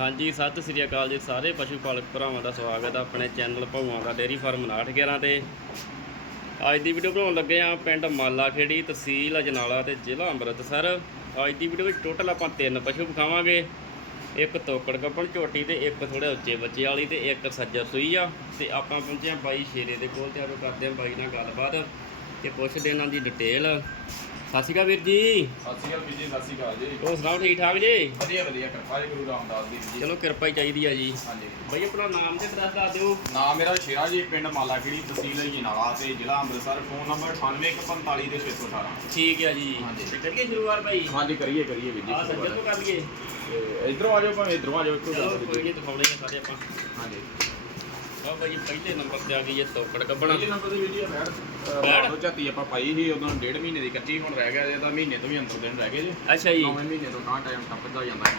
ਹਾਂਜੀ, ਸਤਿ ਸ੍ਰੀ ਅਕਾਲ ਜੀ ਸਾਰੇ ਪਸ਼ੂ ਪਾਲਕ ਭਰਾਵਾਂ ਦਾ ਸਵਾਗਤ ਹੈ ਆਪਣੇ ਚੈਨਲ ਭਾਵਾਂ ਦਾ ਡੇਅਰੀ ਫਾਰਮ 911 ਤੇ। ਅੱਜ ਦੀ ਵੀਡੀਓ ਬਣਾਉਣ ਲੱਗੇ ਆ ਪਿੰਡ ਮਾਲਾ ਖੇੜੀ ਤਹਿਸੀਲ ਅਜਨਾਲਾ ਤੇ ਜ਼ਿਲ੍ਹਾ ਅੰਮ੍ਰਿਤਸਰ। ਅੱਜ ਦੀ ਵੀਡੀਓ ਵਿੱਚ ਟੋਟਲ ਆਪਾਂ ਤਿੰਨ ਪਸ਼ੂ ਵਿਖਾਵਾਂਗੇ। ਇੱਕ ਤੋਕੜ ਕੱਪਣ ਝੋਟੀ ਤੇ ਇੱਕ ਥੋੜੇ ਉੱਚੇ ਬੱਚੇ ਵਾਲੀ ਤੇ ਇੱਕ ਸੱਜਰ ਸੂਈ ਆ। ਤੇ ਆਪਾਂ ਪਹੁੰਚੇ ਆ ਬਾਈ ਸ਼ੇਰੇ ਦੇ ਕੋਲ ਤੇ ਆਪਾਂ ਕਰਦੇ ਆ ਬਾਈ ਨਾਲ ਗੱਲਬਾਤ ਤੇ ਪੁੱਛਦੇ ਇਹਨਾਂ ਦੀ ਡਿਟੇਲ ਸਤਿ ਸ਼੍ਰੀ ਅਕਾਲ ਵੀਰ ਜੀ। ਸਤਿ ਸ਼੍ਰੀ ਅਕਾਲ ਵੀਰ ਜੀ ਸਤਿ ਸ਼੍ਰੀ ਅਕਾਲ ਜੀ। ਹੋਰ ਸੁਣਾਓ ਠੀਕ ਠਾਕ ਜੀ? ਵਧੀਆ ਵਧੀਆ ਕਿਰਪਾ ਜੀ ਗੁਰੂ ਰਾਮਦਾਸ ਦੀ ਜੀ। ਚਲੋ ਕਿਰਪਾ ਹੀ ਚਾਹੀਦੀ ਆ ਜੀ। ਹਾਂਜੀ। ਬਈ ਆਪਣਾ ਨਾਮ ਤੇ ਐਡਰੈਸ ਦੱਸ ਦਿਓ। ਨਾਮ ਮੇਰਾ ਸ਼ੇਰਾ ਜੀ ਪਿੰਡ ਮਾਲਾਖੇੜੀ ਤਹਿਸੀਲ ਜਨਾਲਾ ਤੇ ਜ਼ਿਲ੍ਹਾ ਅੰਮ੍ਰਿਤਸਰ ਫੋਨ ਨੰਬਰ 9845 ਤੇ 618 ਠੀਕ ਹੈ ਜੀ। ਹਾਂਜੀ। ਕਰੀਏ ਸ਼ੁਰੂਆਤ ਭਾਈ ਹਾਂਜੀ ਕਰੀਏ ਕਰੀਏ ਵੀਰ ਆ ਸੱਜਣ ਤੋਂ ਕਰ ਲਈਏ। ਜੀ ਇਧਰੋਂ ਆ ਜਾਓ ਭਾਵੇਂ ਇਧਰੋਂ ਆ ਜਾਓ ਕੋਈ ਨਹੀਂ ਦਿਖਾਉਣੇ ਆ ਸਾਰੇ ਆਪਾਂ। ਹਾਂਜੀ। ਲਓ ਭਾਈ ਪਹਿਲੇ ਨੰਬਰ ਤੇ ਆ ਗਈ ਇਹ ਤੋਕੜ ਕੱਢਣਾ ਪਹਿਲੇ ਨੰਬਰ ਦੀ ਵੀਡੀਓ ਬੈੜ? ਉਹ ਝਾਤੀ ਆਪਾਂ ਪਾਈ ਸੀ ਉਦੋਂ ਡੇਢ ਮਹੀਨੇ ਦੀ ਕੱਚੀ ਹੁਣ ਰਹਿ ਗਿਆ ਇਹਦਾ ਮਹੀਨੇ ਤੋਂ ਵੀ ਅੰਦਰ ਦਿਨ ਰਹਿ ਗਏ ਜੀ। ਅੱਛਾ ਜੀ। ਨੌਵੇਂ ਮਹੀਨੇ ਤੋਂ ਗਾਂ ਟਾਈਮ ਟੱਪਦਾ ਜਾਂਦਾ।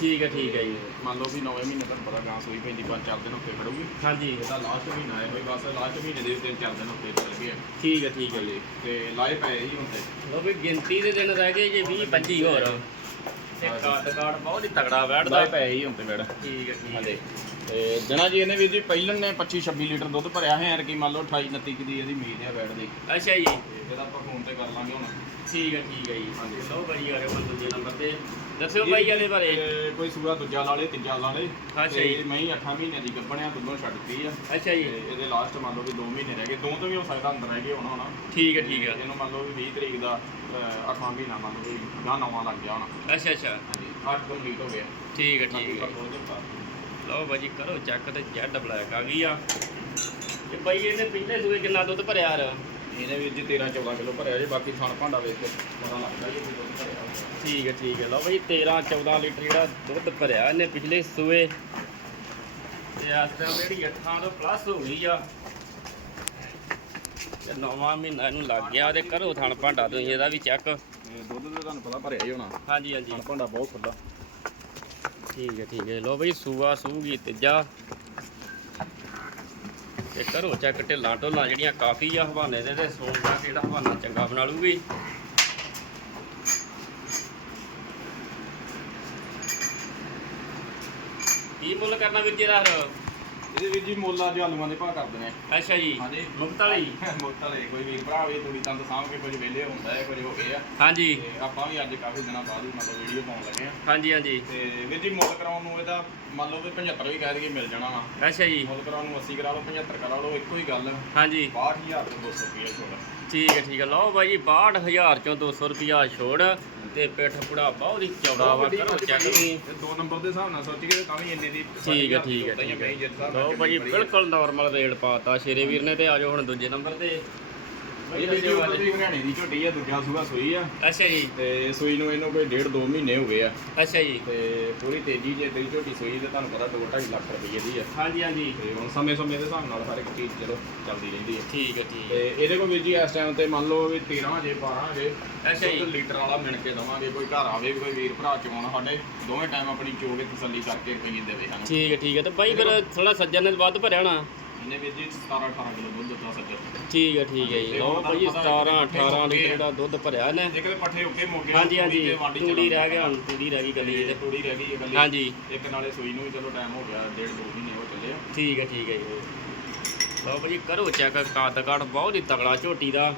ਠੀਕ ਹੈ ਠੀਕ ਹੈ ਜੀ। ਮੰਨ ਲਓ ਵੀ ਨੌਵੇਂ ਮਹੀਨੇ ਤੁਹਾਨੂੰ ਪਤਾ ਗਾਂ ਸੂਈ ਪੈਂਦੀ ਪੰਜ ਚਾਰ ਦਿਨ ਉੱਤੇ ਖੜੂਗੀ। ਹਾਂਜੀ। ਇਹਦਾ ਲਾਸਟ ਮਹੀਨਾ ਹੈ ਕੋਈ ਬਸ ਲਾਸਟ ਮਹੀਨੇ ਦੇ ਤਿੰਨ ਚਾਰ ਦਿਨ ਉੱਤੇ ਚੱਲ ਗਏ ਆ। ਠੀਕ ਹੈ ਠੀਕ ਹੈ ਜੀ। ਤੇ ਲਾਏ ਪਏ ਹੁਣ ਤੇ। ਲਓ ਵੀ ਗਿਣਤੀ ਦੇ ਦਿਨ ਰਹਿ ਗਏ ਜੇ 20 25 ਹੋਰ। ਤੇ ਕਾਟ ਕਾਟ ਬਹੁਤ ਹੀ ਤਗੜਾ ਬੈਠਦਾ ਪਏ ਹੁਣ ਤੇ ਬੈੜ। ਠੀਕ ਹੈ ਠੀਕ ਹੈ ਤੇ ਜਣਾ ਜੀ ਇਹਨੇ ਵੀਰ ਜੀ ਪਹਿਲਣ ਨੇ 25 26 ਲੀਟਰ ਦੁੱਧ ਭਰਿਆ ਹੈ ਯਾਰ ਕੀ ਮੰਨ ਲਓ 28 29 ਕੁ ਦੀ ਇਹਦੀ ਉਮੀਦ ਹੈ ਬੈੜ ਦੀ। ਅੱਛਾ ਜੀ। ਤੇ ਇਹਦਾ ਆਪਾਂ ਫੋਨ ਤੇ ਕਰ ਲਾਂਗੇ ਹੁਣ। ਠੀਕ ਹੈ ਠੀਕ ਹੈ ਜੀ। ਹਾਂਜੀ। ਲਓ ਭਾਈ ਆ ਰਹੇ ਹੁਣ ਦੂਜੇ ਨੰਬਰ ਤੇ। ਦੱਸਿਓ ਭਾਈ ਇਹਦੇ ਬਾਰੇ। ਤੇ ਕੋਈ ਸੂਆ ਦੂਜਾ ਲਾ ਲੇ ਤੀਜਾ ਲਾ ਲੇ। ਅੱਛਾ ਜੀ। ਮੈਂ 8 ਮਹੀਨੇ ਦੀ ਗੱਭਣਿਆ ਦੁੱਧੋਂ ਛੱਡਤੀ ਆ। ਅੱਛਾ ਤੇ ਜੀ ਇਹਦੇ ਲਾਸਟ ਮੰਨ ਲਓ ਵੀ 2 ਮਹੀਨੇ ਰਹਿ ਗਏ। ਦੋ ਤੋਂ ਵੀ ਹੋ ਸਕਦਾ ਅੰਦਰ ਰਹਿ ਗਏ ਹੁਣ ਹੁਣ। ਠੀਕ ਹੈ ਠੀਕ ਹੈ। ਇਹਨੂੰ ਮੰਨ ਲਓ ਵੀ 20 ਤਰੀਕ ਦਾ 8ਵਾਂ ਮਹੀਨਾ ਮੰਨ ਲਓ ਵੀ ਗਾਂ ਨਵਾਂ ਲੱਗ ਗਿਆ ਹੁਣ। ਅੱਛਾ ਅੱਛਾ। ਹਾਂਜੀ 8 ਕੰਪਲੀਟ ਹੋ ਗਿਆ। ਠੀਕ ਹੈ ਠੀਕ ਹੈ। ਲਓ ਭਾਜੀ ਕਰੋ ਚੈੱਕ ਤੇ ਜੈਡ ਬਲੈਕ ਆ ਗਈ ਆ। ਤੇ ਭਾਈ ਇਹਨੇ ਪਹਿਲੇ ਸੂਏ ਕਿੰਨਾ ਦੁੱਧ ਭਰਿਆ ਯਾਰ? ਇਹਨੇ ਵੀਰ ਜੀ 13 14 ਕਿਲੋ ਭਰਿਆ ਜੇ ਬਾਕੀ ਥਣ ਭਾਂਡਾ ਵੇਖ ਕੇ ਪਤਾ ਲੱਗਦਾ ਜੀ ਦੁੱਧ ਭਰਿਆ। ਠੀਕ ਹੈ ਠੀਕ ਹੈ। ਲਓ ਭਾਈ 13 14 ਲੀਟਰ ਜਿਹੜਾ ਦੁੱਧ ਭਰਿਆ ਇਹਨੇ ਪਿਛਲੇ ਸੂਏ। ਤੇ ਇਸ ਟਾਈਮ ਜਿਹੜੀ 8 ਤੋਂ ਪਲੱਸ ਹੋ ਗਈ ਆ। ਤੇ ਨੌਵਾਂ ਮਹੀਨਾ ਇਹਨੂੰ ਲੱਗ ਗਿਆ ਤੇ ਕਰੋ ਥਣ ਭਾਂਡਾ ਤੁਸੀਂ ਇਹਦਾ ਵੀ ਚੈੱਕ ਦੁੱਧ ਤੇ ਤੁਹਾਨੂੰ ਪਤਾ ਭਰਿਆ ਹੀ ਹੋਣਾ। ਹਾਂਜੀ ਹਾਂਜੀ। ਥਣ ਭਾਂਡਾ ਬਹੁਤ ਖੁੱਲਾ ਠੀਕ ਹੈ ਠੀਕ ਹੈ। ਲੋ ਬਈ, ਸੂਆ ਸੂਗੀ ਤੀਜਾ। ਤੇ ਕਰੋ ਚੈੱਕ ਢਿੱਲਾਂ ਢੋਲਾਂ ਜਿਹੜੀਆਂ ਕਾਫੀ ਆ ਹਵਾਨੇ ਦੇ, ਤੇ ਸੋਨ ਦਾ ਕਿਹੜਾ ਹਵਾਨਾ ਚੰਗਾ ਬਣਾ ਲੂਗੀ ਕੀ ਮੁੱਲ ਕਰਨਾ ਵੀਰ ਜੀ ਦਾ ਇਹਦੇ ਵੀਰ ਜੀ ਮੁੱਲ ਅੱਜ ਆਲੂਆਂ ਦੇ ਭਾਅ ਕਰਦੇ ਨੇ। ਅੱਛਾ ਜੀ। ਹਾਂਜੀ। ਮੁਫਤ ਵਾਲੀ? ਮੁੱਲ ਵਾਲੇ ਕੋਈ ਵੀਰ ਭਰਾ ਵੀ ਤੂੜੀ ਤੰਦ ਸਾਂਭ ਕੇ ਕੁਝ ਵਿਹਲੇ ਹੁੰਦਾ ਹੈ ਕੁਝ ਹੋ ਗਏ ਆ। ਹਾਂਜੀ। ਤੇ ਆਪਾਂ ਵੀ ਅੱਜ ਕਾਫੀ ਦਿਨਾਂ ਬਾਅਦ ਹੀ ਮਤਲਬ ਵੀਡੀਓ ਪਾਉਣ ਲੱਗੇ ਆ। ਹਾਂਜੀ ਹਾਂਜੀ। ਤੇ ਵੀਰ ਜੀ ਮੁੱਲ ਕਰਾਉਣ ਨੂੰ ਇਹਦਾ ਮੰਨ ਲਓ ਵੀ 75 ਵੀ ਕਹਿ ਦਈਏ ਮਿਲ ਜਾਣਾ ਵਾ। ਅੱਛਾ ਜੀ। ਮੁੱਲ ਕਰਾਉਣ ਨੂੰ 80 ਕਰਾ ਲਓ 75 ਕਰਾ ਲਓ ਇੱਕੋ ਹੀ ਗੱਲ। ਹਾਂਜੀ। 62000 ਤੋਂ 200 ਰੁਪਏ ਛੋੜ। ਠੀਕ ਹੈ ਠੀਕ ਹੈ। ਲਓ ਬਾਈ ਜੀ 62000 ਚੋਂ 200 ਰੁਪਿਆ ਛੋੜ। ਤੇ ਪਿੱਠ ਬਹੁਤ ਹੀ ਚੌੜਾ ਵਾ ਕਰੋ ਚੈੱਕ ਤੇ ਦੋ ਨੰਬਰ ਦੇ ਹਿਸਾਬ ਨਾਲ ਸੋਚ ਕੇ ਤਾਂ ਵੀ ਇੰਨੇ ਦੀ ਠੀਕ ਹੈ ਠੀਕ ਹੈ ਲਓ ਭਾਜੀ ਬਿਲਕੁਲ ਨਾਰਮਲ ਰੇਟ ਪਾਤਾ ਸ਼ੇਰੇ ਵੀਰ ਨੇ ਤੇ ਆ ਜਾਓ ਹੁਣ ਦੂਜੇ ਨੰਬਰ ਤੇ। ਇਹ ਵੀ ਜੀ ਹਰਿਆਣੇ ਦੀ ਝੋਟੀ ਆ ਦੂਜਾ ਸੂਆ ਸੂਈ ਆ। ਅੱਛਾ ਜੀ। ਤੇ ਸੂਈ ਨੂੰ ਇਹਨੂੰ ਕੋਈ ਡੇਢ ਦੋ ਮਹੀਨੇ ਹੋ ਗਏ ਆ। ਅੱਛਾ ਜੀ। ਤੇ ਪੂਰੀ ਤੇਜ਼ੀ ਜੇ ਤੇਰੀ ਝੋਟੀ ਸੂਈ ਤੇ ਤੁਹਾਨੂੰ ਪਤਾ 2.5 ਲੱਖ ਰੁਪਏ ਦੀ ਆ। ਹਾਂਜੀ ਹਾਂਜੀ। ਤੇ ਹੁਣ ਸਮੇਂ ਸਮੇਂ ਦੇ ਹਿਸਾਬ ਨਾਲ ਹਰ ਇੱਕ ਚੀਜ਼ ਚਲੋ ਚੱਲਦੀ ਰਹਿੰਦੀ ਹੈ ਠੀਕ ਹੈ ਠੀਕ ਤੇ ਹੈ ਇਹਦੇ ਕੋਲ ਵੀਰ ਜੀ ਇਸ ਟਾਈਮ ਤੇ ਮੰਨ ਲਓ ਵੀ 13 ਜੇ 12 ਜੇ ਅੱਛਾ ਜੀ। ਦੁੱਧ ਲੀਟਰ ਵਾਲਾ ਮਿਣ ਕੇ ਦਵਾਂਗੇ ਕੋਈ ਘਰ ਆਵੇ ਕੋਈ ਵੀਰ ਭਰਾ ਚੋਣ ਸਾਡੇ ਦੋਵੇਂ ਟਾਈਮ ਆਪਣੀ ਚੋ ਕੇ ਤਸੱਲੀ ਕਰਕੇ ਰੁਪਈਏ ਦੇਵੇ ਸਾਨੂੰ। ਠੀਕ ਹੈ ਠੀਕ ਹੈ ਤੇ ਬਾਈ ਫਿਰ ਥੋੜਾ ਸੱਜਣ ਨੇ ਵੱਧ ਭਰਿਆ ਹੋਣਾ। ਇਹਨੇ ਵੀਰ ਜੀ 17 18 ਕਿਲੋ ਦੁੱਧ ਦਿੱਤਾ ਸੱਜਰ ਠੀਕ ਹੈ ਠੀਕ ਹੈ ਜੀ। ਲਓ ਭਾਈ 17 18 ਲੀਟਰ ਦਾ ਦੁੱਧ ਭਰਿਆ ਇੱਕ ਦੇ ਪੱਠੇ ਉੱਕੇ ਮੁੱਕ ਗਏ ਹਾਂਜੀ ਹਾਂਜੀ। ਤੂੜੀ ਰਹਿ ਗਿਆ ਹੁਣ ਤੂੜੀ ਰਹਿ ਗਈ ਗਲੀ ਤੇ ਤੂੜੀ ਰਹਿ ਗਈ ਇਕੱਲੀ। ਹਾਂਜੀ। ਇੱਕ ਨਾਲੇ ਸੂਈ ਨੂੰ ਵੀ ਚਲੋ ਟਾਈਮ ਹੋ ਗਿਆ ਡੇਢ ਦੋ ਮਹੀਨੇ ਹੋ ਚੱਲੇ ਆ। ਠੀਕ ਹੈ ਠੀਕ ਹੈ ਜੀ। ਲਓ ਭਾਜੀ ਕਰੋ ਚੈੱਕ ਕੱਦ ਕਾਠ ਬਹੁਤ ਹੀ ਤਗੜਾ ਝੋਟੀ ਦਾ।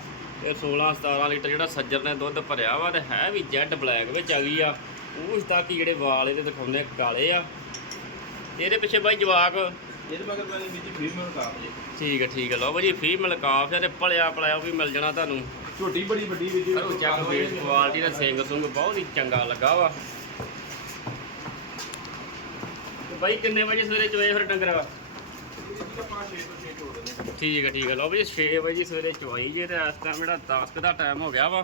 ਇਹ 16 17 ਲੀਟਰ ਜਿਹੜਾ ਸੱਜਰ ਨੇ ਦੁੱਧ ਭਰਿਆ ਵਾ ਤੇ ਹੈ ਵੀ ਜੈਡ ਬਲੈਕ ਵਿੱਚ ਆ ਗਈ ਆ। ਉਸ ਤੱਕ ਜਿਹੜੇ ਵਾਲ ਇਹਦੇ ਦਿਖਾਉਂਦੇ ਕਾਲੇ ਆ। ਇਹਦੇ ਪਿੱਛੇ ਬਾਈ ਜਵਾਕ ਇਹਦੇ ਮਗਰ ਜੀ ਠੀਕ ਹੈ ਠੀਕ ਹੈ। ਲਓ ਭਾਜੀ ਫੀਮੇਲ ਕਾਫ ਤੇ ਭਲਿਆ ਪਲਾਇਆ ਵੀ ਮਿਲ ਜਾਣਾ ਤੁਹਾਨੂੰ। ਝੋਟੀ ਬੜੀ ਵੱਡੀ ਕਰੋ ਚੈੱਕ ਫੇਸ ਕੁਆਲਿਟੀ ਦਾ ਸਿੰਘ ਸੁੰਗ ਬਹੁਤ ਹੀ ਚੰਗਾ ਲੱਗਾ ਵਾ। ਬਾਈ ਕਿੰਨੇ ਵਜੇ ਸਵੇਰੇ ਚੋਏ ਫਿਰ ਡੰਗਰ? ਠੀਕ ਹੈ ਠੀਕ ਹੈ। ਲਓ ਵੀ 6 ਵਜੇ ਸਵੇਰੇ ਚਵਾਈ ਜੇ ਤੇ ਇਸ ਟਾਈਮ ਜਿਹੜਾ 10 ਕੁ ਦਾ ਟਾਈਮ ਹੋ ਗਿਆ ਵਾ।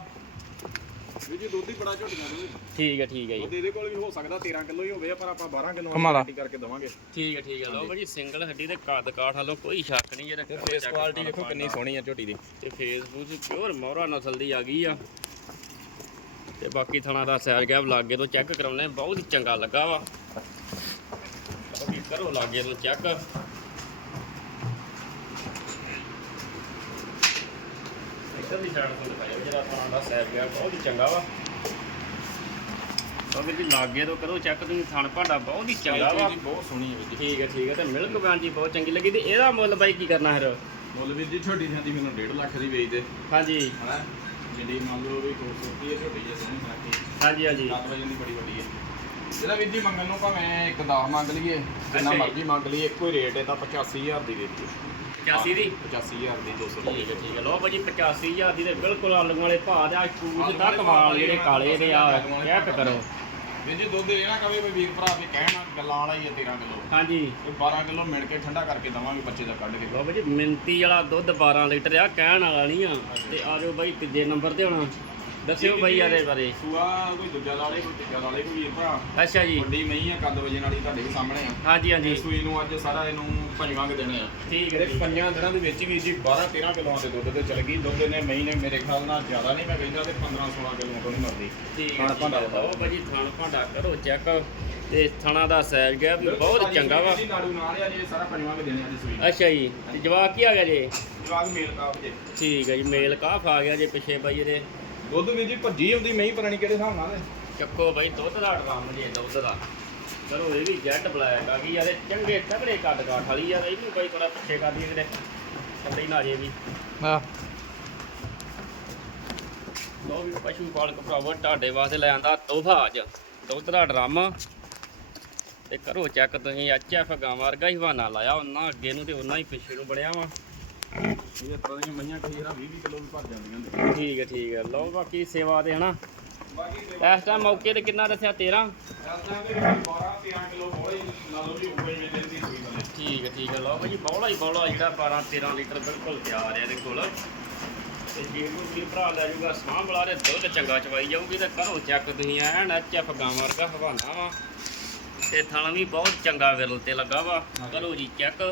ਵੀਰ ਜੀ ਦੁੱਧ ਹੀ ਬੜਾ ਝੋਟੀਆਂ ਨੂੰ ਠੀਕ ਹੈ ਠੀਕ ਹੈ ਜੀ। ਦੁੱਧ ਇਹਦੇ ਕੋਲ ਵੀ ਹੋ ਸਕਦਾ 13 ਕਿਲੋ ਹੀ ਹੋਵੇ ਪਰ ਆਪਾਂ 12 ਕਿਲੋ ਕਮਾਲ ਆ। ਕਰਕੇ ਦਵਾਂਗੇ। ਠੀਕ ਹੈ ਠੀਕ ਹੈ। ਲਓ ਭਾਜੀ ਸਿੰਗਲ ਹੱਡੀ ਤੇ ਕੱਦ ਕਾਠ ਵੱਲੋਂ ਕੋਈ ਸ਼ੱਕ ਨਹੀਂ ਜੇ ਤੇ ਫੇਸ ਕੁਆਲਿਟੀ ਦੇਖੋ ਕਿੰਨੀ ਸੋਹਣੀ ਆ ਝੋਟੀ ਦੀ। ਤੇ ਫੇਸਬੁੱਕ ਪਿਓਰ ਮੋਹਰਾ ਨਸਲ ਦੀ ਆ ਗਈ ਆ। ਤੇ ਬਾਕੀ ਥਣਾ ਦਾ ਸੈਰ ਗੈਪ ਲਾਗੇ ਤੋਂ ਚੈੱਕ ਕਰਾਉਣੇ ਬਹੁਤ ਹੀ ਚੰਗਾ ਲੱਗਾ ਵਾ। ਬਾਕੀ ਕਰੋ ਲਾਗੇ ਤੋਂ ਚੈੱਕ ਇੱਧਰ ਦੀ ਸਾਈਡ ਤੋਂ ਦਿਖਾਇਆ ਜਿਹੜਾ ਦਾ ਬਹੁਤ ਹੀ ਚੰਗਾ ਵਾ। ਉਹ ਲਾਗੇ ਤੋਂ ਕਰੋ ਚੈੱਕ ਤੁਸੀਂ ਥਣ ਭਾਂਡਾ ਬਹੁਤ ਹੀ ਚੰਗਾ ਵਾ। ਬਹੁਤ ਸੋਹਣੀ ਹੈ ਜੀ। ਠੀਕ ਹੈ ਠੀਕ ਹੈ ਤੇ ਮਿਲਕ ਬੈਂਡ ਜੀ ਬਹੁਤ ਚੰਗੀ ਲੱਗੀ ਤੇ ਇਹਦਾ ਮੁੱਲ ਬਾਈ ਕੀ ਕਰਨਾ ਫਿਰ? ਮੁੱਲ ਵੀਰ ਜੀ ਛੋਟੀ ਜਾਂਦੀ ਮੈਨੂੰ 1.5 ਲੱਖ ਦੀ ਵੇਚਦੇ ਹਾਂਜੀ। ਹਨਾ? ਜਿਹੜੀ ਮੰਨ ਲਓ ਵੀ ਖੂਬਸੂਰਤੀ ਹੈ ਛੋਟੀ ਜਿਹੀ ਸੋਹਣੀ ਸੁਨੱਖੀ ਹਾਂਜੀ ਹਾਂਜੀ। ਲੱਖ ਵਜਨ ਦੀ ਬੜੀ ਵੱਡੀ ਹੈ। ਇਹਦਾ ਵੀਰ ਜੀ ਮੰਗਣ ਨੂੰ ਭਾਵੇਂ ਇੱਕ 10 ਮੰਗ ਲਈਏ ਜਿੰਨਾ। ਮਰਜ਼ੀ ਮੰਗ ਲਈਏ ਇੱਕੋ ਹੀ ਰੇਟ ਇਹਦਾ 85000 ਦੀ ਵੇਚ। ਦਿਓ 85 ਦੀ? 85000 ਦੀ 200 ਠੀਕ ਹੈ ਠੀਕ ਹੈ। ਲੋ ਭਾਜੀ 85000 ਦੀ ਤੇ ਬਿਲਕੁਲ ਆਲੂ ਵਾਲੇ ਭਾਅ ਦੇ ਆ ਕੂਜ ਦਾ ਕਮਾਲ ਜਿਹੜੇ ਕਾਲੇ ਦੇ ਆ ਚੈੱਕ ਕਰੋ। ਵੀਰ ਜੀ ਦੁੱਧ ਇਹ ਨਾ ਕਵੇ ਵੀ ਵੀਰ ਭਰਾ ਵੀ ਕਹਿਣਾ ਗੱਲਾਂ ਵਾਲਾ ਹੀ ਹੈ 13 ਕਿਲੋ। ਹਾਂਜੀ। ਇਹ 12 ਕਿਲੋ ਮਿਣ ਕੇ ਠੰਡਾ ਕਰਕੇ ਦਵਾਂਗੇ ਬੱਚੇ ਦਾ ਕੱਢ ਕੇ। ਲੋ ਭਾਜੀ ਮਿੰਤੀ ਵਾਲਾ ਦੁੱਧ 12 ਲੀਟਰ ਆ ਕਹਿਣ ਵਾਲਾ ਨਹੀਂ ਆ। ਤੇ ਆ ਜਾਓ ਬਾਈ ਤੀਜੇ ਨੰਬਰ ਤੇ ਹੁਣ ਦੱਸਿਓ ਬਾਈ ਇਹਦੇ ਬਾਰੇ। ਸੂਆ ਕੋਈ ਦੂਜਾ ਲਾਲੇ ਕੋਈ ਤੀਜਾ ਲਾਲੇ ਕੋਈ ਵੀਰ ਭਰਾ। ਅੱਛਾ ਜੀ। ਵੱਡੀ ਨਹੀਂ ਹੈ ਕੱਦ ਵਜਨ ਵਾਲੀ ਤੁਹਾਡੇ ਸਾਹਮਣੇ ਆ। ਹਾਂਜੀ ਹਾਂਜੀ। ਇਸ ਸੂਈ ਨੂੰ ਅੱਜ ਸਾਰਾ ਇਹਨੂੰ ਪੰਜਵਾਂ ਕੁ ਦੇਣੇ ਆ। ਠੀਕ ਹੈ ਤੇ। ਪੰਜਾਂ ਦਿਨਾਂ ਦੇ ਵਿੱਚ ਵੀ ਜੀ 12 13 ਕਿਲੋਆਂ ਦੇ ਦੁੱਧ ਤੇ ਚਲ ਗਈ। ਦੁੱਧ ਨੇ ਮਹੀਨੇ ਮੇਰੇ ਖਿਆਲ ਨਾਲ ਜ਼ਿਆਦਾ ਨਹੀਂ ਮੈਂ ਕਹਿੰਦਾ ਤੇ 15 16 ਕਿਲੋ ਤੋਂ ਨਹੀਂ ਮਰਦੀ। ਠੀਕ ਹੈ ਭਾਂਡਾ ਲਓ ਭਾਜੀ ਥਣ ਭਾਂਡਾ ਕਰੋ ਚੈੱਕ। ਤੇ ਥਣਾ ਦਾ ਸਾਈਜ਼ ਗਿਆ ਵੀ ਬਹੁਤ ਚੰਗਾ ਵਾ। ਜੀ ਨਾੜੂ ਨਾਲ ਆ ਜੀ ਇਹ ਸਾਰਾ ਪੰਜਵਾਂ ਕੁ ਦੇਣੇ ਆ ਜੀ ਸੂਈ। ਨੂੰ। ਅੱਛਾ ਜੀ। ਤੇ ਜਵਾਕ ਕੀ ਆ ਗਿਆ ਜੀ? ਜਵਾਕ ਮੇਲ ਕਾਫ ਜੇ। ਠੀਕ ਹੈ ਜੀ ਮੇਲ ਕਾਫ ਆ ਗਿਆ ਜੇ ਪਿੱਛੇ ਬਾਈ ਇਹਦੇ। ਦੁੱਧ ਵੀ ਜੀ ਭੱਜੀ ਆਉਂਦੀ ਮਹੀਂ ਨਹੀਂ ਕਿਹੜੇ ਹਿਸਾਬ ਨਾਲ ਚੱਕੋ ਬਾਈ ਦੁੱਧ ਦਾ ਡਰਾਮ ਜੇ ਦੁੱਧ ਦਾ। ਚਲੋ ਇਹ ਵੀ ਜੈਟ ਬਲੈਕ ਆ ਗਈ ਯਾਰ ਇਹ ਚੰਗੇ ਤਗੜੇ ਕੱਦ ਕਾਠ ਵਾਲੀ ਯਾਰ ਇਹ ਵੀ ਬਾਈ ਥੋੜਾ ਪਿੱਛੇ ਕਰ ਦਈਏ ਕਿਤੇ। ਥੱਲੇ ਨਾ ਜੇ ਵੀ। ਹਾਂ। ਲੋ ਵੀ ਪਸ਼ੂ ਪਾਲਕ ਭਰਾਵੋ ਤੁਹਾਡੇ ਵਾਸਤੇ ਲੈ ਆਂਦਾ ਤੋਹਫਾ ਅੱਜ। ਦੁੱਧ ਦਾ ਡਰਮ। ਤੇ ਕਰੋ ਚੈੱਕ ਤੁਸੀਂ ਐਚਐਫ ਗਾਂ ਵਰਗਾ ਹੀ ਹਵਾਨਾ ਲਾਇਆ ਉਹਨਾਂ ਅੱਗੇ ਨੂੰ ਤੇ ਉਹਨਾਂ ਹੀ ਪਿੱਛੇ ਨੂੰ ਬਣਿਆ ਵਾ। ਇਹ ਤਰ੍ਹਾਂ ਦੀਆਂ ਮਈਆਂ ਕਈ ਵਾਰ 20 ਕਿਲੋ ਵੀ ਭਰ ਜਾਂਦੀਆਂ ਨੇ। ਠੀਕ ਹੈ ਠੀਕ ਹੈ ਲਓ ਬਾਕੀ ਸੇਵਾ ਦੇ ਹਨਾ। ਬਾਕੀ ਇਸ ਟਾਈਮ ਮੌਕੇ ਤੇ ਕਿੰਨਾ ਦੱਸਿਆ? 13 ਰਾਤਾਂ ਦੇ 12 13 ਕਿਲੋ ਬੋਲੇ ਨਾਲੋਂ ਵੀ ਉੱਪਰ ਹੀ ਦਿਨ ਦੀ ਸੂਈ ਥੱਲੇ ਠੀਕ ਹੈ ਠੀਕ ਹੈ ਲਓ ਭਾਜੀ ਬੌਲਾ ਹੀ ਬੌਲਾ ਜਿਹੜਾ 12 13 ਲੀਟਰ ਬਿਲਕੁਲ ਤਿਆਰ ਹੈ ਇਹਦੇ ਕੋਲ। ਤੇ ਜੇ ਕੋਈ ਵੀਰ ਭਰਾ ਲੈ ਜਾਊਗਾ ਦੇ ਦੁੱਧ ਚੰਗਾ ਚਵਾਈ ਜਾਊਗੀ ਤੇ ਕਰੋ ਚੱਕ ਤੁਸੀਂ ਐਨ ਐਚਐਫ ਗਾਂ ਵਰਗਾ ਹਵਾਨਾ ਵਾ। ਤੇ ਥਣ ਵੀ ਬਹੁਤ ਚੰਗਾ ਵਿਰਲ ਤੇ ਲੱਗਾ ਵਾ। ਕਰੋ ਜੀ ਚੈੱਕ।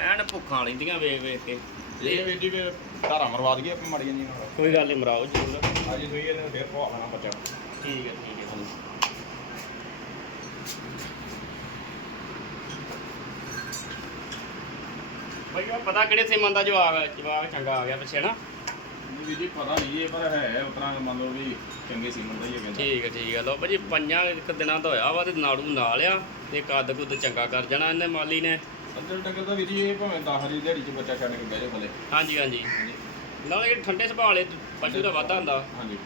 ਐਨ ਭੁੱਖਾਂ ਲੈਂਦੀਆਂ ਵੇਖ ਵੇਖ ਕੇ। ਇਹ ਵੀ ਜੀ ਵੀ ਧਾਰਾ ਮਰਵਾ ਦਈਏ ਆਪਣੀ ਮਾੜੀਆਂ ਜੀ ਨਾਲ ਕੋਈ ਗੱਲ ਨਹੀਂ ਮਰਾਓ ਜਰੂਰ। ਅੱਜ ਸੂਈ ਇਹਨੇ ਫੇਰ ਪਵਾ ਲੈਣਾ ਬੱਚਾ। ਠੀਕ ਹੈ ਠੀਕ ਹੈ। ਭਾਈ ਉਹ ਪਤਾ ਕਿਹੜੇ ਸੀਮਨ ਦਾ ਜਵਾਬ ਜਵਾਬ ਚੰਗਾ ਆ ਗਿਆ ਪਿੱਛੇ ਨਾ। ਨਹੀਂ ਵੀ ਜੀ ਪਤਾ ਨਹੀਂ ਇਹ ਪਰ ਹੈ ਉਤਰਾ ਮੰਨ ਲਓ ਵੀ ਚੰਗੇ ਸੀਮਨ ਦਾ ਹੀ ਹੈ ਕਹਿੰਦਾ। ਠੀਕ ਹੈ ਠੀਕ ਹੈ। ਲਓ ਭਾਜੀ ਪੰਜਾਂ ਇੱਕ ਦਿਨਾਂ ਦਾ ਹੋਇਆ ਵਾ ਤੇ ਨਾੜੂ ਨਾਲ ਆ ਤੇ ਕੱਦ ਕੁੱਦ ਚੰਗਾ ਕਰ ਜਾਣਾ ਇਹਨੇ ਮਾਲੀ ਨੇ। ਅੱਧੇ ਟੱਕਰ ਦਾ ਵੀ ਜੀ ਇਹ ਭਾਵੇਂ 10 ਦੀ ਦਿਹਾੜੀ ਚ ਬੱਚਾ ਛੱਡ ਕੇ ਬਹਿ ਜਾ ਥੱਲੇ ਹਾਂਜੀ ਹਾਂਜੀ। ਹਾਂਜੀ। ਨਾਲੇ ਇਹ ਠੰਡੇ ਸੁਭਾਅ ਵਾਲੇ ਪਸ਼ੂ ਦਾ ਵਾਧਾ ਹੁੰਦਾ। ਹਾਂਜੀ।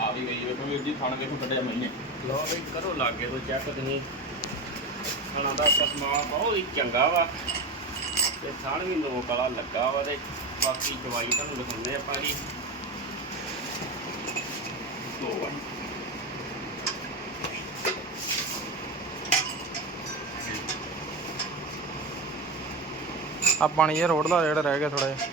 ਆ ਵੀ ਗਈ ਵੇਖੋ ਵੀਰ ਜੀ ਥਣ ਵੇਖੋ ਕੱਢਿਆ ਮਹੀਨੇ ਲਓ ਬਈ ਕਰੋ ਲਾਗੇ ਤੋਂ ਚੈੱਕ ਤੁਸੀਂ। ਖਾਣਾ ਦਾ ਪਸਮਾ ਬਹੁਤ ਹੀ ਚੰਗਾ ਵਾ। ਤੇ ਥਣ ਵੀ ਲੋਕ ਵਾਲਾ ਲੱਗਾ ਵਾ ਤੇ ਬਾਕੀ ਦਵਾਈ ਤੁਹਾਨੂੰ ਦਿਖਾਉਂਦੇ ਆਪਾਂ ਜੀ। ਆ ਪਾਣੀ ਜਿਹਾ ਰੋਡ ਦਾ ਜਿਹੜਾ ਰਹਿ ਗਿਆ ਥੋੜਾ ਜਿਹਾ।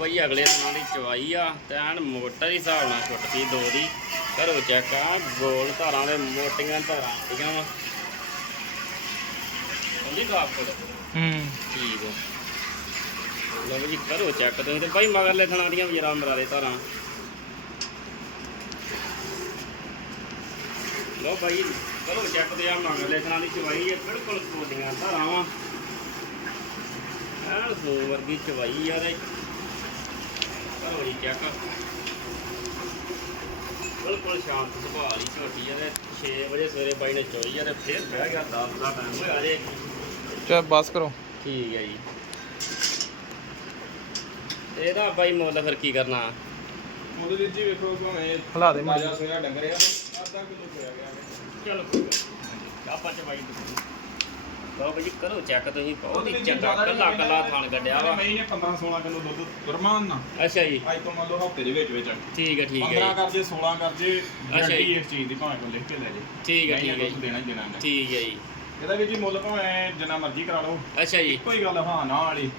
ਬਈ ਅਗਲੇ ਦਿਨਾਂ ਦੀ ਚਵਾਈ ਆ। ਤੇ ਐਨ ਮੋਟਰ ਹੀ ਹਿਸਾਬ ਨਾਲ ਛੁੱਟਦੀ ਦੋ ਦੀ। ਕਰੋ ਚੈੱਕ ਆ ਗੋਲ ਧਾਰਾਂ ਦੇ ਮੋਟੀਆਂ ਧਾਰਾਂ ਆਉਂਦੀਆਂ ਵਾ। ਗਾਪ ਕੋਲ ਹੂੰ। ਠੀਕ ਆ। ਲਓ ਜੀ ਕਰੋ ਚੈੱਕ ਤੁਸੀਂ ਤੇ ਬਾਈ ਮਗਰਲੇ ਥਣਾਂ ਦੀਆਂ ਵੀ ਜਰਾ ਮਰਾਰੇ ਧਾਰਾਂ। ਲਓ ਬਾਈ ਕਰੋ ਚੈੱਕ ਤੇ ਆ ਮਗਰਲੇ ਥਣਾਂ ਦੀ ਚਵਾਈ ਹੈ ਬਿਲਕੁਲ ਕੋਡੀਆਂ ਧਾਰਾਂ। ਵਾ ਐਨ ਸੋ ਵਰਗੀ ਚਵਾਈ ਯਾਰ ਇਹ ਕਰੋ ਜੀ ਚੈੱਕ ਬਿਲਕੁਲ ਸ਼ਾਂਤ ਸੁਭਾਅ ਵਾਲੀ ਝੋਟੀ ਆ ਤੇ 6 ਵਜੇ ਸਵੇਰੇ ਬਾਈ ਨੇ ਚੋਈ ਆ ਤੇ ਫੇਰ ਬਹਿ ਗਿਆ 10 ਦਾ ਟਾਈਮ ਹੋਇਆ ਜੇ ਚਾ ਬਸ ਕਰੋ। ਠੀਕ ਹੈ ਜੀ। ਇਹਦਾ ਬਾਈ ਮੁੱਲ ਫਿਰ ਕੀ ਕਰਨਾ? ਉਹਦੇ ਵਿੱਚ ਜੀ ਵੇਖੋ ਭਾਵੇਂ ਹਿਲਾ ਦੇ ਮਾੜੀ। ਤਾਜ਼ਾ ਸੋਇਆ ਡੰਗਰ ਆ ਅੱਧਾ ਕਿਲੋ ਹੋਇਆ ਗਿਆ। ਚਲੋ। ਆਪਾਂ ਚ ਬਾਈ ਲਓ ਬਾਈ ਕਰੋ ਚੈੱਕ ਤੁਸੀਂ ਬਹੁਤ ਹੀ ਚੰਗਾ ਕੱਲਾ ਕੱਲਾ ਥਣ ਕੱਢਿਆ ਵਾ। ਮੈਂ ਇਹਨੇ 15 16 ਕਿਲੋ ਦੁੱਧ ਗੁਰਮਾਨ ਨਾ ਅੱਛਾ ਜੀ। ਅੱਜ ਤੋਂ ਮੰਨ ਲਓ ਹਫ਼ਤੇ ਦੇ ਵਿੱਚ ਵਿੱਚ। ਠੀਕ ਹੈ ਠੀਕ 15 ਹੈ ਕਰ ਜੇ 16 ਕਰ ਜੇ ਅੱਛਾ ਜੀ। ਇਸ ਚੀਜ਼ ਦੀ ਭਾਵੇਂ ਲਿਖ ਕੇ ਲੈ ਜੇ। ਠੀਕ ਹੈ, ਠੀਕ ਹੈ ਦੇਣਾ ਹੀ ਦੇਣਾ। ਇਹਨੇ। ਠੀਕ ਹੈ ਜੀ। ਇਹਦਾ ਵੀ ਜੀ ਮੁੱਲ ਭਾਵੇਂ ਜਿੰਨਾ ਮਰਜ਼ੀ ਕਰਾ ਲਓ। ਅੱਛਾ ਜੀ। ਹੀ ਗੱਲ ਹਾਂ ਨਾ ਵਾਲੀ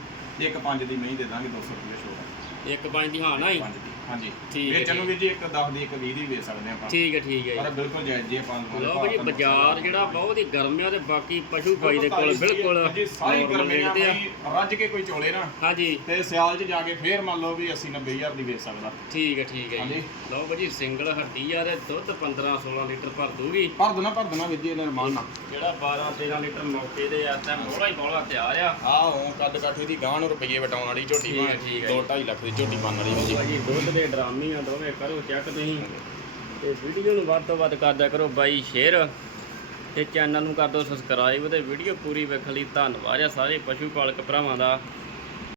ਇੱਕ ਪੰਜ ਦੀ ਨਹੀਂ ਦੇ ਦਾਂਗੇ 200 ਰੁਪਏ ਛੋੜ ਇੱਕ ਪੰਜ ਦੀ ਹਾਂ ਨਾ ਹੀ। ਪੰਜ ਦੀ। ਹਾਂਜੀ। ਠੀਕ ਹੈ, ਵੇਚਣ ਨੂੰ ਵੀ ਜੀ ਇੱਕ 10 ਦੀ ਇੱਕ 20 ਦੀ ਵੇਚ ਸਕਦੇ ਆਪਾਂ। ਠੀਕ ਹੈ ਠੀਕ ਹੈ ਪਰ ਜੀ ਬਿਲਕੁਲ ਜਾਇਜ਼ ਜੀ ਆਪਾਂ ਨੂੰ ਲਓ ਭਾਜੀ ਬਾਜ਼ਾਰ ਜਿਹੜਾ ਬਹੁਤ ਹੀ ਗਰਮ ਆ ਤੇ ਬਾਕੀ ਪਸ਼ੂ ਭਾਈ ਦੇ ਕੋਲ ਬਿਲਕੁਲ ਜੀ ਸਾਰੀ normal ਗਰਮੀਆਂ rate ਤੇ ਆ। ਭਾਈ ਰੱਜ ਕੇ ਕੋਈ ਚੋਲੇ ਨਾ। ਹਾਂਜੀ। ਤੇ ਸਿਆਲ 'ਚ ਜਾ ਕੇ ਫੇਰ ਮੰਨ ਲਓ ਵੀ 80 90000 ਦੀ ਵੇਚ ਸਕਦਾ। ਠੀਕ ਹੈ ਠੀਕ ਹੈ ਜੀ। ਹਾਂਜੀ। ਲਓ ਭਾਜੀ ਸਿੰਗਲ ਹੱਡੀ ਆ ਤੇ ਦੁੱਧ 15 16 ਲੀਟਰ ਭਰ ਦੂਗੀ ਭਰ ਦੇਣਾ ਭਰ ਦੇਣਾ ਵੀਰ ਜੀ ਇਹਨੇ ਰਮਾਨ ਨਾਲ। ਜਿਹੜਾ 12 13 ਲੀਟਰ ਮੌਕੇ ਦੇ ਆ ਤਾਂ ਬੋਲਾ ਹੀ ਬੋਲਾ ਤਿਆਰ ਆ। ਆਹ ਹੁਣ ਕੱਦ ਕੱਠ ਇਹਦੀ ਗਾਂ ਨੂੰ ਰੁਪਏ ਵਟਾਉਣ ਵਾਲੀ ਝੋਟੀ ਠੀਕ ਹੈ, ਬਣ ਠੀਕ ਹੈ 2 2.5 ਲੱਖ ਦੀ ਝੋਟੀ ਬਣ ਵਾਲੀ ਵੀਰ ਜੀ। ਭਾਜੀ ਦੁੱਧ ਦੇ ਡਰਾਮੀ ਆ, ਦੋਵੇਂ ਕਰੋ ਚੈੱਕ ਤੁਸੀਂ। ਤੇ ਵੀਡੀਓ ਨੂੰ ਵੱਧ ਤੋਂ ਵੱਧ ਕਰਦਿਆ ਕਰੋ ਬਾਈ ਸ਼ੇਅਰ ਤੇ ਚੈਨਲ ਨੂੰ ਕਰ ਦਿਓ ਸਬਸਕ੍ਰਾਈਬ ਤੇ ਵੀਡੀਓ ਪੂਰੀ ਵੇਖਣ ਲਈ ਧੰਨਵਾਦ ਆ ਸਾਰੇ ਪਸ਼ੂ ਪਾਲਕ ਭਰਾਵਾਂ ਦਾ।